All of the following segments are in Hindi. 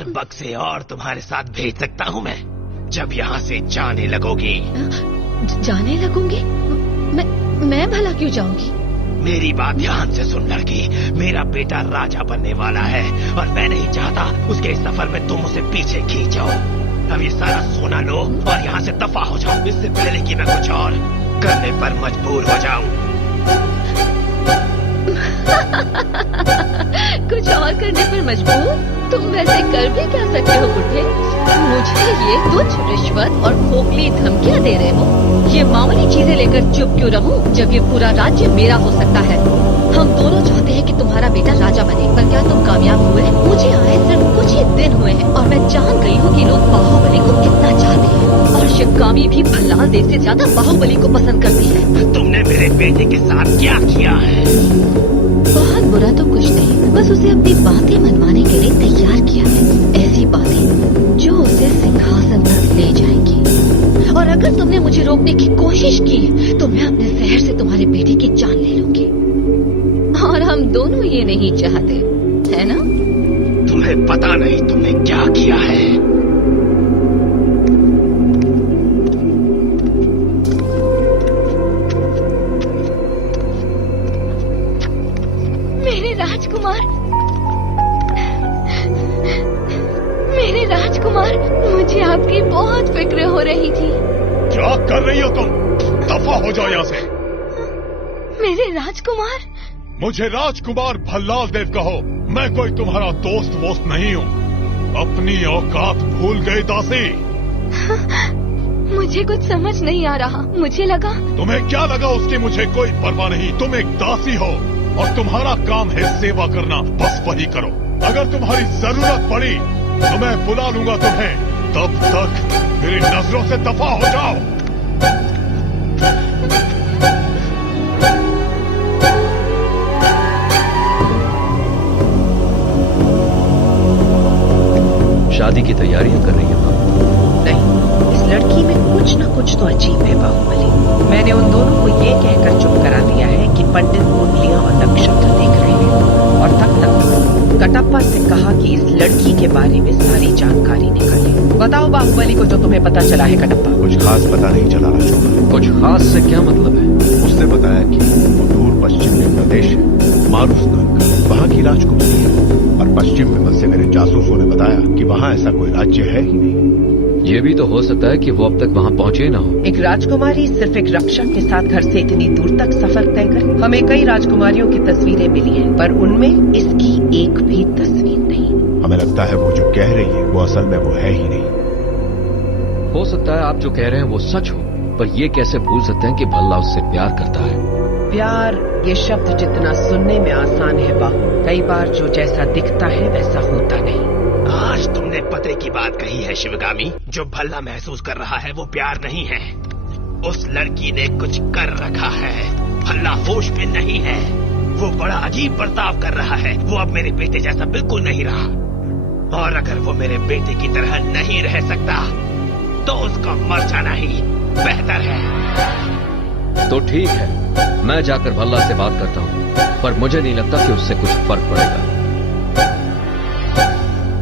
4 बक्से और तुम्हारे साथ भेज सकता हूँ मैं, जब यहाँ से जाने लगोगी। जाने लगूंगी? मैं भला क्यों जाऊंगी? मेरी बात ध्यान से सुन लड़की, मेरा बेटा राजा बनने वाला है और मैं नहीं चाहता उसके सफर में तुम उसे पीछे खींचो। अब ये सारा सोना लो और यहाँ से दफा हो जाओ, इससे पहले कि मैं कुछ और करने पर मजबूर हो जाऊं। कुछ और करने पर मजबूर? तुम वैसे कर भी क्या सकते हो बुढ़े? मुझे ये तुच्छ रिश्वत और खोखली धमकियाँ दे रहे हो। ये मामूली चीजें लेकर चुप क्यों रहूं जब ये पूरा राज्य मेरा हो सकता है? हम दोनों चाहते हैं कि तुम्हारा बेटा राजा बने, पर क्या तुम कामयाब हुए? मुझे आए सिर्फ कुछ ही दिन हुए हैं और मैं जान गई हूँ कि लोग बाहुबली को कितना चाहते हैं, और शिवगामी भी भल्लाल देव से ज्यादा बाहुबली को पसंद करती है। तुमने मेरे बेटे के साथ क्या किया है? बहुत बुरा तो कुछ नहीं, बस उसे अपनी बातें मनवाने के लिए तैयार किया है। ऐसी बातें जो उसे सिंहासन तक ले जाएंगी। और अगर तुमने मुझे रोकने की कोशिश की तो मैं अपने जहर से तुम्हारे बेटे की जान ले लूंगी। और हम दोनों ये नहीं चाहते, है ना? तुम्हें पता नहीं तुमने क्या किया है। मेरे राजकुमार, मुझे आपकी बहुत फिक्र हो रही थी। क्या कर रही हो तुम? दफा हो जाओ यहाँ से। मेरे राजकुमार? मुझे राजकुमार भल्लाल देव कहो, मैं कोई तुम्हारा दोस्त वोस्त नहीं हूँ। अपनी औकात भूल गई दासी। मुझे कुछ समझ नहीं आ रहा। मुझे लगा। तुम्हें क्या लगा उसकी मुझे कोई परवाह नहीं। तुम एक दासी हो और तुम्हारा काम है सेवा करना, बस वही करो। अगर तुम्हारी जरूरत पड़ी तो मैं बुला लूंगा तुम्हें, तब तक मेरी नजरों से दफा हो जाओ। शादी की तैयारियां कर रही हो? नहीं, इस लड़की में कुछ न कुछ तो अजीब है बाहुबली। मैंने उन दोनों को ये कहकर चुप करा दिया है कि पंडित कुंडलियां और नक्षत्र देख रहे हैं, और तब तक कटप्पा से कहा कि इस लड़की के बारे में सारी जानकारी निकाले। बताओ बाहुबली को जो तुम्हें पता चला है कटप्पा। कुछ खास पता नहीं चला राजकुमार। कुछ खास से क्या मतलब है? उसने बताया कि वो दूर पश्चिम में प्रदेश है, मारुस्तान, वहाँ की राजकुमारी है, और पश्चिम में बसे मेरे जासूसों ने बताया कि वहाँ ऐसा कोई राज्य है ही नहीं। ये भी तो हो सकता है कि वो अब तक वहाँ पहुँचे ना हो। एक राजकुमारी सिर्फ एक रक्षक के साथ घर से इतनी दूर तक सफर तय कर। हमें कई राजकुमारियों की तस्वीरें मिली हैं, पर उनमें इसकी एक भी तस्वीर नहीं। हमें लगता है वो जो कह रही है वो असल में वो है ही नहीं। हो सकता है आप जो कह रहे हैं वो सच हो, पर ये कैसे भूल सकते हैं कि भल्ला उससे प्यार करता है? प्यार ये शब्द जितना सुनने में आसान है बाहु, कई बार जो जैसा दिखता है वैसा होता नहीं। आज तुमने पते की बात कही है शिवगामी। जो भल्ला महसूस कर रहा है वो प्यार नहीं है, उस लड़की ने कुछ कर रखा है। भल्ला होश में नहीं है, वो बड़ा अजीब बर्ताव कर रहा है। वो अब मेरे बेटे जैसा बिल्कुल नहीं रहा, और अगर वो मेरे बेटे की तरह नहीं रह सकता तो उसका मर जाना ही बेहतर है। तो ठीक है, मैं जाकर भल्ला से बात करता हूँ, पर मुझे नहीं लगता कि उससे कुछ फर्क पड़ेगा।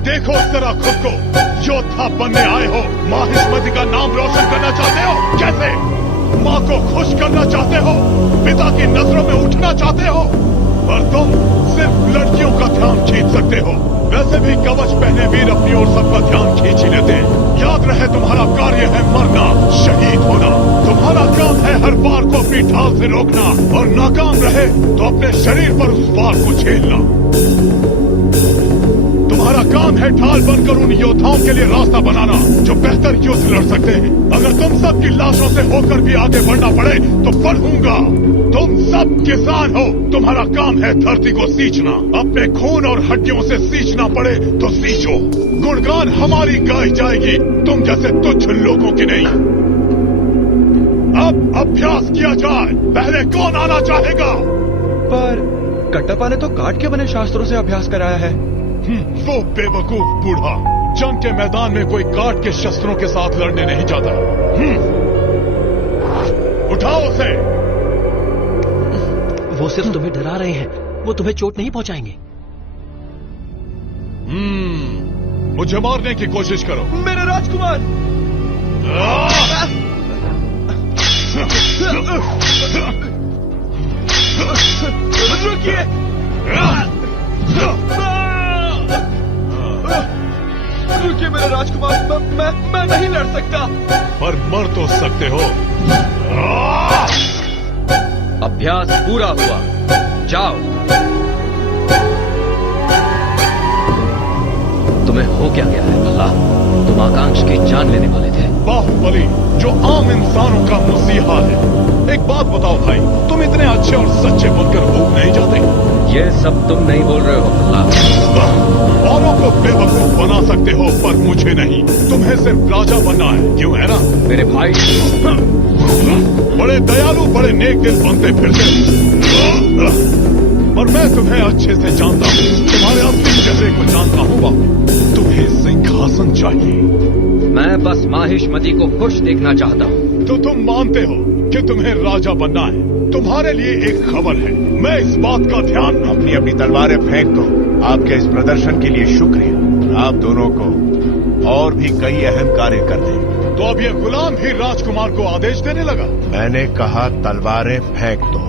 देखो जरा खुद को, योद्धा बनने आए हो, माहिष्मति का नाम रोशन करना चाहते हो। कैसे? माँ को खुश करना चाहते हो, पिता की नजरों में उठना चाहते हो, पर तुम सिर्फ लड़कियों का ध्यान खींच सकते हो। वैसे भी कवच पहने वीर अपनी ओर सबका ध्यान खींच ही लेते हैं। याद रहे तुम्हारा कार्य है मरना, शहीद होना। तुम्हारा काम है हर वार को अपनी ढाल से रोकना, और नाकाम रहे तो अपने शरीर पर उस वार को झेलना। तुम्हारा काम है ढाल बनकर उन योद्धाओं के लिए रास्ता बनाना जो बेहतर युद्ध लड़ सकते हैं। अगर तुम सब की लाशों से होकर भी आगे बढ़ना पड़े तो बढ़ूंगा। तुम सब किसान हो, तुम्हारा काम है धरती को सींचना। अपने खून और हड्डियों से सींचना पड़े तो सींचो। गुणगान हमारी गाई जाएगी, तुम जैसे तुच्छ लोगों की नहीं। अब अभ्यास किया जाए, पहले कौन आना चाहेगा? पर कटप्पा ने तो काट के बने शास्त्रों से अभ्यास कराया है। वो बेवकूफ बूढ़ा, जंग के मैदान में कोई काट के शस्त्रों के साथ लड़ने नहीं जाता। उठाओ उसे। वो सिर्फ तुम्हें डरा रहे हैं, वो तुम्हें चोट नहीं पहुंचाएंगे। मुझे मारने की कोशिश करो। मेरे राजकुमार! रुकिए! रुकिए मेरे राजकुमार, मैं नहीं लड़ सकता। पर मर तो सकते हो। अभ्यास पूरा हुआ, जाओ। तुम्हें हो क्या गया है भला? तुम आकांक्ष की जान लेने वाले थे। बाहुबली जो आम इंसानों का मसीहा है। एक बात बताओ भाई, तुम इतने अच्छे और सच्चे बनकर भूख नहीं जाते? ये सब तुम नहीं बोल रहे हो भला। औरों को बेवकूफ बना सकते हो पर मुझे नहीं। तुम्हें सिर्फ राजा बनना है, क्यों है ना? मेरे भाई, बड़े दयालु, बड़े नेक दिल बनते फिरते, पर मैं तुम्हें अच्छे से जानता हूँ। तुम्हारे असली चेहरे को जानता हूँ बाबू। तुम्हें सिंहासन चाहिए। मैं बस माहिष्मती को खुश देखना चाहता हूँ। तो तुम मानते हो कि तुम्हें राजा बनना है? तुम्हारे लिए एक खबर है, मैं इस बात का ध्यान अपनी अपनी तलवारें फेंक दो। आपके इस प्रदर्शन के लिए शुक्रिया। आप दोनों को और भी कई अहम कार्य करने। तो अब ये गुलाम ही राजकुमार को आदेश देने लगा। मैंने कहा तलवारें फेंक दो।